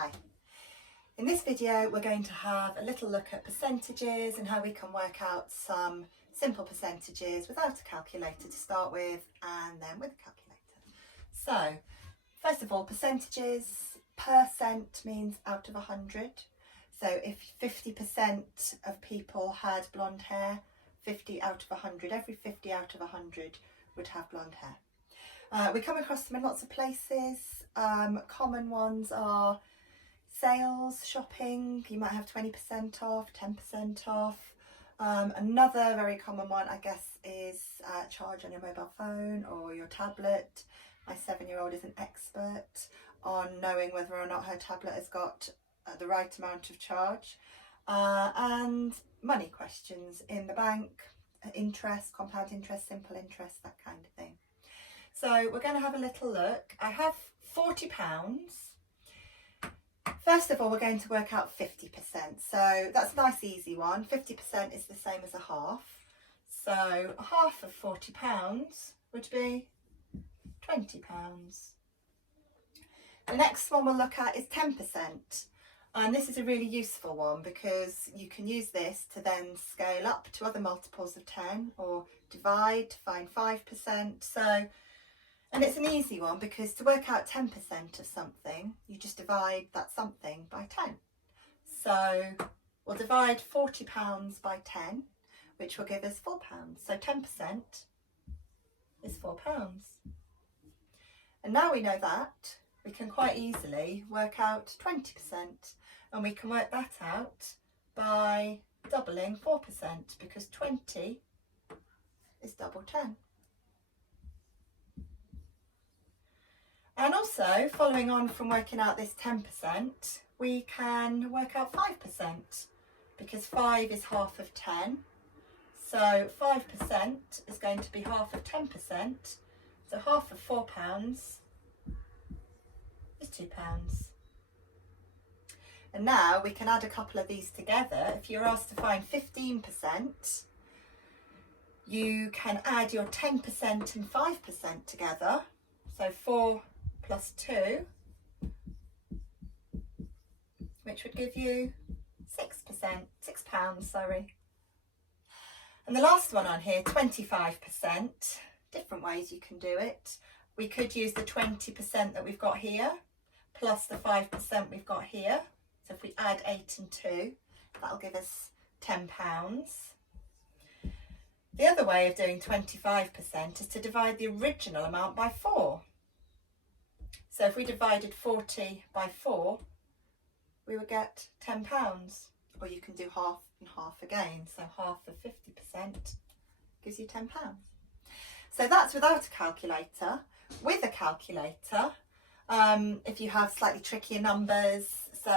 Hi. In this video we're going to have a little look at percentages and how we can work out some simple percentages without a calculator to start with and then with a calculator. So first of all, percentages, percent means out of 100. So if 50% of people had blonde hair, 50 out of 100, every 50 out of 100 would have blonde hair. We come across them in lots of places. Common ones are sales, shopping, you might have 20% off, 10% off. Another very common one, I guess, is charge on your mobile phone or your tablet. My 7-year-old is an expert on knowing whether or not her tablet has got the right amount of charge. And money questions in the bank, interest, compound interest, simple interest, that kind of thing. So we're going to have a little look. I have £40. First of all, we're going to work out 50%. So that's a nice easy one. 50% is the same as a half. So half of £40 would be £20. The next one we'll look at is 10%. And this is a really useful one because you can use this to then scale up to other multiples of 10 or divide to find 5%. And it's an easy one because to work out 10% of something, you just divide that something by 10. So we'll divide £40 by 10, which will give us £4. So 10% is £4. And now we know that, we can quite easily work out 20%. And we can work that out by doubling 4% because 20 is double 10. And also, following on from working out this 10%, we can work out 5% because 5 is half of 10. So 5% is going to be half of 10%. So half of £4 is £2. And now we can add a couple of these together. If you're asked to find 15%, you can add your 10% and 5% together. So 4 plus 2, which would give you £6, sorry. And the last one on here, 25%, different ways you can do it. We could use the 20% that we've got here, plus the 5% we've got here. So if we add 8 and 2, that'll give us £10. The other way of doing 25% is to divide the original amount by 4. So if we divided 40 by 4, we would get £10. Or you can do half and half again. So half of 50% gives you £10. So that's without a calculator. With a calculator, if you have slightly trickier numbers, so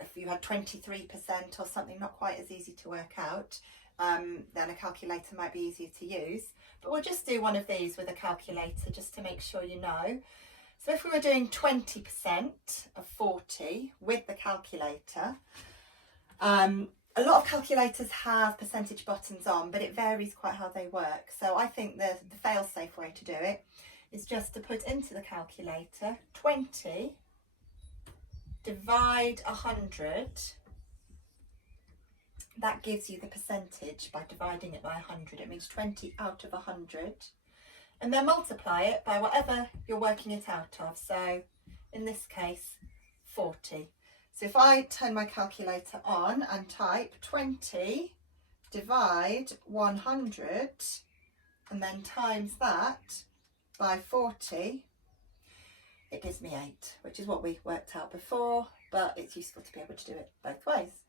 if you had 23% or something not quite as easy to work out, then a calculator might be easier to use. But we'll just do one of these with a calculator just to make sure you know. So if we were doing 20% of 40 with the calculator, a lot of calculators have percentage buttons on, but it varies quite how they work. So I think the fail-safe way to do it is just to put into the calculator 20 divide 100. That gives you the percentage by dividing it by 100. It means 20 out of 100. And then multiply it by whatever you're working it out of. So in this case, 40. So if I turn my calculator on and type 20 divide 100 and then times that by 40, it gives me 8, which is what we worked out before, but it's useful to be able to do it both ways.